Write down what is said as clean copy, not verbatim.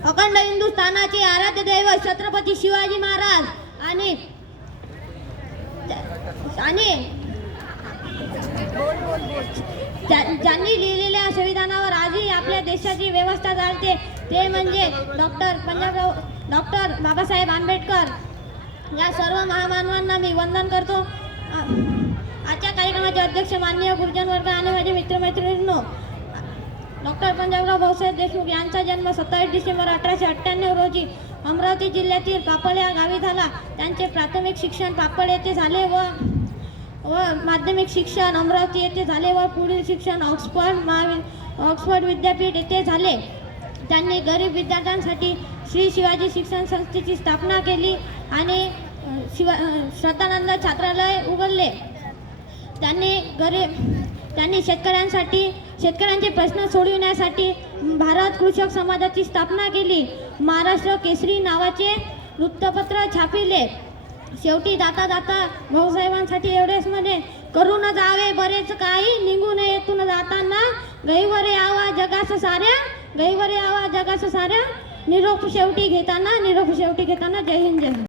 अखंड हिंदुस्थानाचे आराध्य दैवत छत्रपती शिवाजी महाराज आणि ज्यांनी लिहिलेल्या संविधानावर आजही आपल्या देशाची व्यवस्था चालते ते म्हणजे डॉक्टर बाबासाहेब आंबेडकर। या सर्व महामानवांना मी वंदन करतो। आजच्या कार्यक्रमाचे अध्यक्ष माननीय गुरुजन वर्ग आणि माझे मित्रमैत्रिणींनो, डॉक्टर पंजाबराव भाऊसाहेब देशमुख यांचा जन्म 27 डिसेंबर 1898 रोजी अमरावती जिल्ह्यातील पापळ या गावी झाला। त्यांचे प्राथमिक शिक्षण पापळ येथे झाले व माध्यमिक शिक्षण अमरावती येथे झाले व पुढील शिक्षण ऑक्सफर्ड विद्यापीठ येथे झाले। त्यांनी गरीब विद्यार्थ्यांसाठी श्री शिवाजी शिक्षण संस्थेची स्थापना केली आणि श्रद्धानंद छात्रालय उघडले। त्यांनी शेतकऱ्यांचे प्रश्न सोडविण्यासाठी भारत कृषक समाजाची स्थापना केली। महाराष्ट्र केसरी नावाचे वृत्तपत्र छापिले। शेवटी जाता भाऊसाहेबांसाठी एवढेच म्हणे, करून जावे बरेच काही, निघून येथून जाताना गैवर यावा जगास साऱ्या, निरोप शेवटी घेताना जय हिंद जय हिंद।